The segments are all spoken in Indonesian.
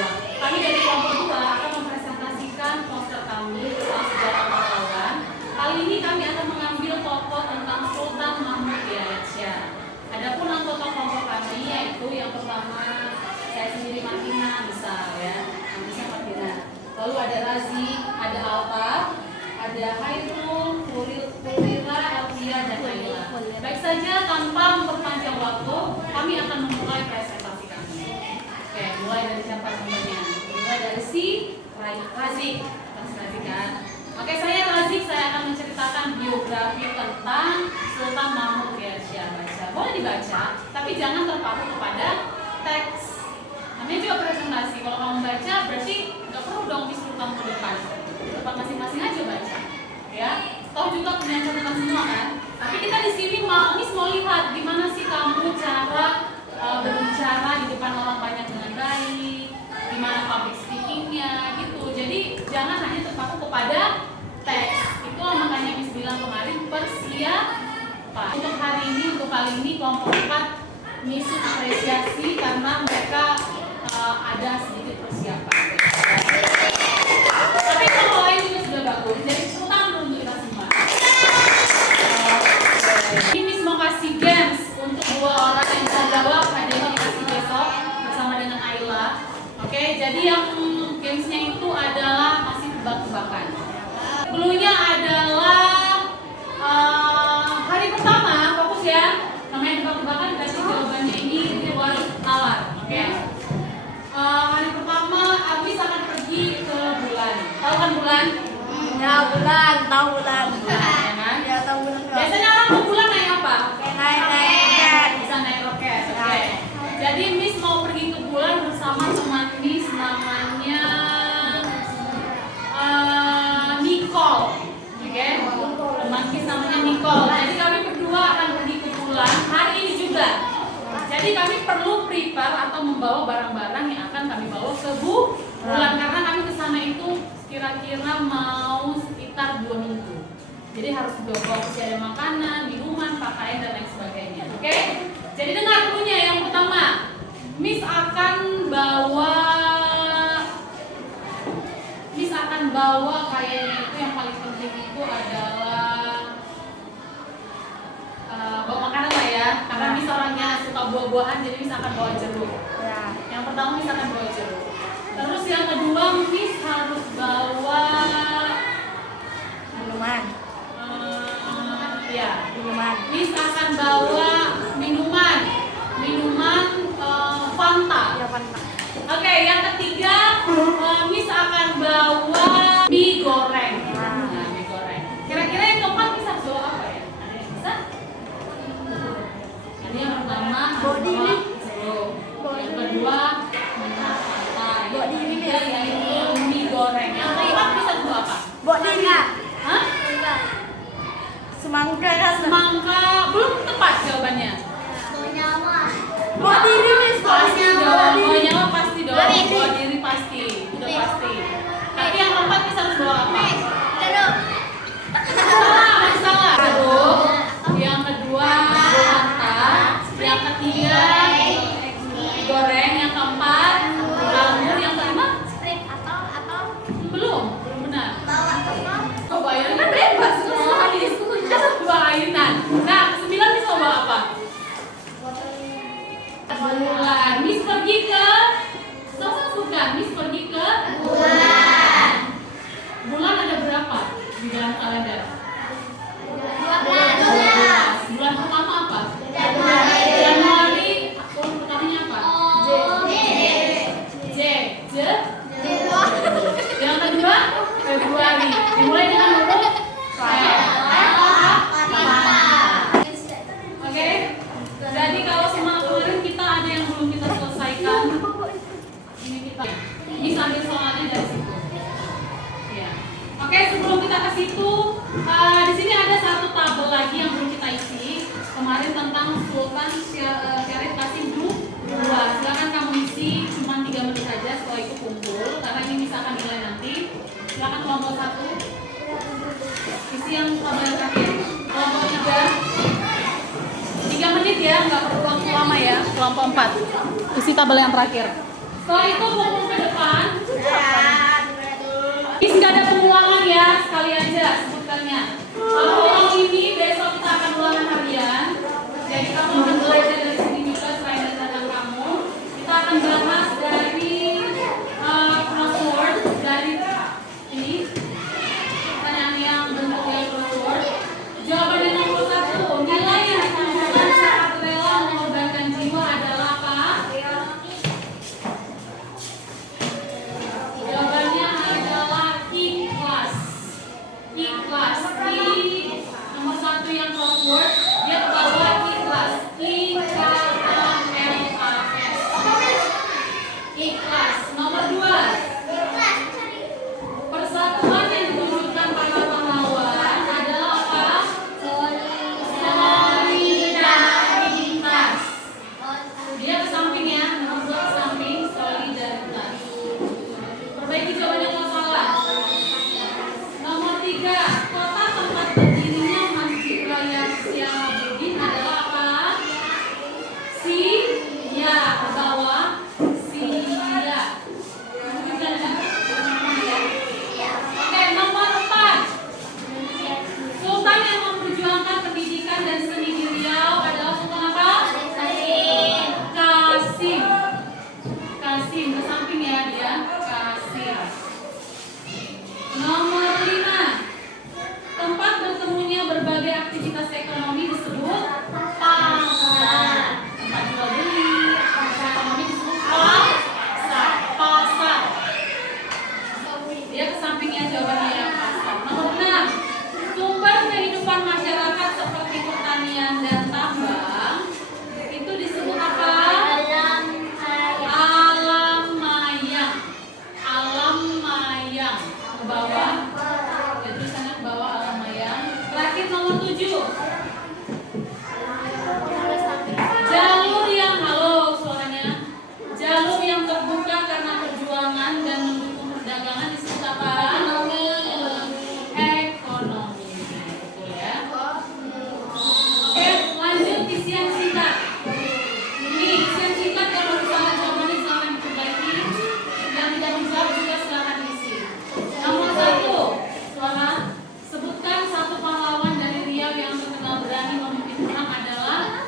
2. Kami dari kelompok 2 akan mempresentasikan poster kami tentang sejarah pahlawan. Kali ini kami akan mengambil tokoh tentang Sultan Mahmud Riyad Shah. Adapun anggota kelompok kami yaitu yang pertama saya sendiri Martina, misal ya, bisa Martina. Lalu ada Razi, ada Alta, ada Hairul, Purila, Alfia, dan Naila. Baik saja, tanpa memperpanjang waktu, kami akan memulai presentasi kami. Oke, mulai dari siapa namanya? Mulai dari si Razi. Kan? Oke, saya Razi, saya akan menceritakan biografi tentang Sultan Mahmud Riyad Shah. Baca, boleh dibaca, tapi jangan terpaku kepada teks. Namanya juga presentasi. Kalau kamu baca, berarti nggak perlu dong disuruh ke depan. Tempat masing-masing aja baca. Ya, tahu juga punya catatan semua kan? Tapi kita di sini mau lihat gimana sih kamu cara berbicara di depan orang banyak dengan baik, gimana public speakingnya gitu. Jadi jangan hanya terpaku kepada teks. Itu makanya Miss bilang kemarin persiapan. Untuk hari ini, untuk kali ini kelompok 4 Miss apresiasi karena mereka ada sedikit persiapan. Tapi kelompok lain juga sudah bagus. Jadi tepuk tangan untuk kita semua. Ini Miss mau kasih games untuk 2 orang yang bisa jawab. Hadiahnya dikasih besok bersama dengan Ayla. Oke, jadi yang gamesnya itu adalah masih tebak-tebakan. Cluenya adalah hari pertama, fokus ya. Namanya tebak-tebakan, berarti jawabannya ini keluar nalar. Oke. Hari pertama Abis akan pergi ke bulan. Tahu kan bulan? Ya bulan, tahu bulan. Ya kan? Ya tahu bulan. Biasanya orang ke bulan naik apa? Naik roket. Bisa naik roket. Oke. Jadi Miss mau pergi ke bulan bersama teman Miss namanya Nicole. Oke. Teman Miss namanya Nicole. Jadi kami berdua akan pergi ke bulan hari ini juga. Jadi kami perlu prepare atau membawa barang-barang yang akan kami bawa ke bulan karena kami ke sana itu kira-kira mau sekitar 2 minggu. Jadi harus bawa ada makanan, minuman, pakaian dan lain sebagainya. Oke? Jadi dengar dulunya yang pertama. Miss akan bawa kayaknya itu yang paling penting itu adalah bawa makanan lah ya. Karena Miss orangnya suka buah-buahan, jadi Miss akan bawa jeruk. Ya. Yang pertama Miss akan bawa jeruk. Terus yang kedua Miss harus bawa Minuman. Ya, Minuman. Miss akan bawa minuman Fanta. Ya Fanta. Oke, yang ketiga Miss akan bawa mie goreng. Nah, mie goreng. Kira-kira yang keempat Miss harus bawa apa ya? Ada yang bisa? Ini yang pertama harus bawa jeruk. Yang kedua Fanta. Yang ketiga yaitu mie goreng. Yang keempat Miss harus bawa apa? Bawa diri. Hah? Semangka kan? Semangka. Belum tepat jawabannya. Bawa diri nih. Pasti dong, bawa nyawa pasti dong, bawa diri pasti, udah pasti. Tapi yang keempat Miss harus bawa apa? Salah, masih salah. Jeruk. Yang kedua Fanta. Yang ketiga goreng. Yang keempat anggur. Yang kelima belum benar. Oh, bayaran kan bebas, semua kan 2 ainan. Nah, ke-9 Miss mau bawa apa? Bulan. Miss pergi ke bukan. Miss pergi ke bulan. Bulan ada berapa di dalam kalender? 12. Bulan pertama apa? Januari. Bulan pertamanya apa? J. Yang kedua Februari. Dimulai dengan huruf F. Oke. Jadi kalau semalam kemarin kita ada yang belum kita selesaikan. Ini kita ambil soalnya dari situ. Ya. Oke, sebelum kita ke situ, di sini ada satu tabel lagi yang belum kita isi. Kemarin tentang Sultan Syarif Qasim II. Silakan kamu isi cuma 3 menit saja, setelah itu kumpul karena ini misalkan nilai nanti. Silakan kelompok 1. Isi yang tabel yang terakhir. Kelompok 3. 3 menit ya, nggak perlu waktu lama ya. Kelompok 4. Isi tabel yang terakhir. Setelah itu pukul ke depan. Ini nggak ada pengulangan ya, sekali aja sebutkannya. Kalau ulang ini besok kita akan ulangan harian. Jadi kamu akan belajar dari sini juga selain dari tentang kamu. Kita akan bahas dari crossword dari ini pertanyaan yang bentuknya crossword. Jawaban yang nomor 1, nilai yang ditunjukkan saat rela mengorbankan jiwa adalah apa? Jawabannya adalah ikhlas. Ikhlas. Nomor 1 yang crossword dia ke bawah ikhlas. IKHLAS. Ikhlas. Nomor 2. Persatuan yang ditunjukkan para pahlawan adalah apa? Solidaritas. Dia ke samping ya, nomor 2 ke samping, solidaritas. Perbaiki jawaban yang salah. Nomor 3, kota tempat berdirinya Masjid Raya Syahabuddin adalah apa? Sia. Ke bawah. Sia. Oke, nomor 4. Sultan yang memperjuangkan pendidikan dan seni di Riau adalah Sultan apa? Kasim. Kasim, ke samping ya dia. Kasim. Nomor 5. Tempat bertemunya berbagai aktivitas ekonomi disebut pasar. Tempat jual beli, aktivitas ekonomi disebut pasar. Pasar. Dia ke sampingnya jawabannya yang pasar. Nomor 6. Sumber kehidupan masyarakat seperti pertanian dan tambang itu disebut apa? Alam mayang. Alam mayang. Ke bawah. Ya, tulisannya ke bawah alam mayang. Terakhir nomor 7. Jalur yang halo suaranya. Jalur yang terbuka karena perjuangan dan mendukung perdagangan disebut apa? Ekonomi. Betul ya. Oke, lanjut isian singkat. Ini isian singkat yang harus salah jawabannya silakan diperbaiki. Yang tidak menjawab juga silakan diisi. Nomor 1, suara. Sebutkan satu pahlawan dari Riau yang terkenal berani memimpin perang adalah.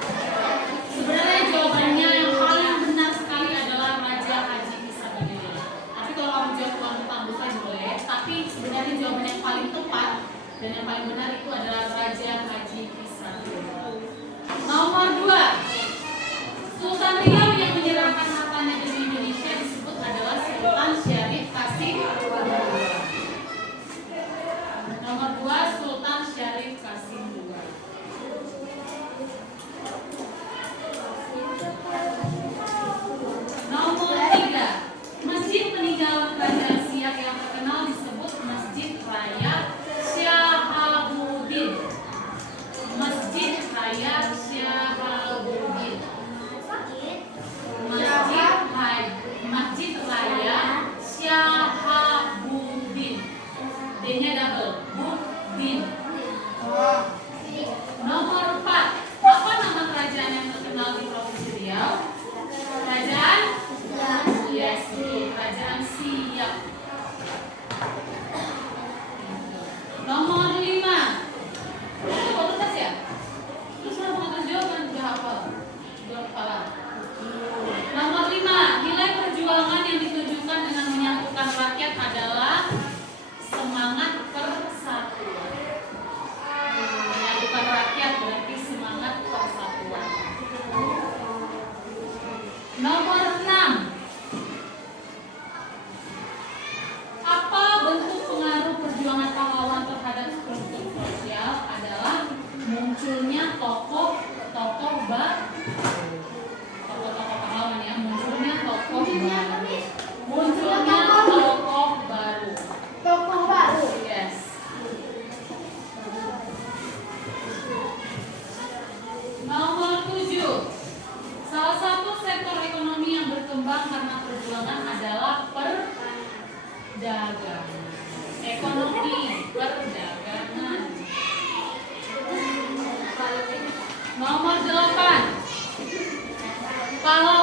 Sebenarnya jawabannya yang paling benar sekali adalah Raja Haji Fisabilillah. Tapi kalau kamu jawab ulang tentang bukan boleh. Tapi sebenarnya jawaban yang paling tepat dan yang paling benar itu adalah Raja Haji Fisabilillah. Nomor 2. Sultan Riau yang menyerahkan hartanya demi Indonesia disebut adalah Sultan Syarif Qasim II. Nomor 2, Sultan Syarif Qasim II. Nomor 3, masjid peninggalan Kerajaan Siak yang terkenal disebut Masjid Raya Syahabuddin. Masjid Raya Syahabuddin. Masjid Raya Syahabuddin. D-nya double. Buddin. Nomor 4. Apa nama kerajaan yang terkenal di Provinsi Riau? Kerajaan? Yes, Kerajaan Siak. Nomor 5. Itu fakultas ya? Terus fakultas jawaban udah hafal. Udah kepala. Nomor 5. Nilai perjuangan yang ditunjukkan dengan menyatukan rakyat adalah semangat persatuan. Menyatukan rakyat berarti semangat persatuan. Nomor 6. Apa bentuk pengaruh perjuangan pahlawan terhadap struktur sosial adalah munculnya tokoh-tokoh baru. Tokoh-tokoh pahlawan ya, munculnya tokoh baru. Munculnya tokoh baru. Tokoh baru. Yes. Nomor 7. Salah satu sektor ekonomi yang berkembang karena perjuangan adalah perdagangan. Ekonomi perdagangan. Nomor 8. Pahlawan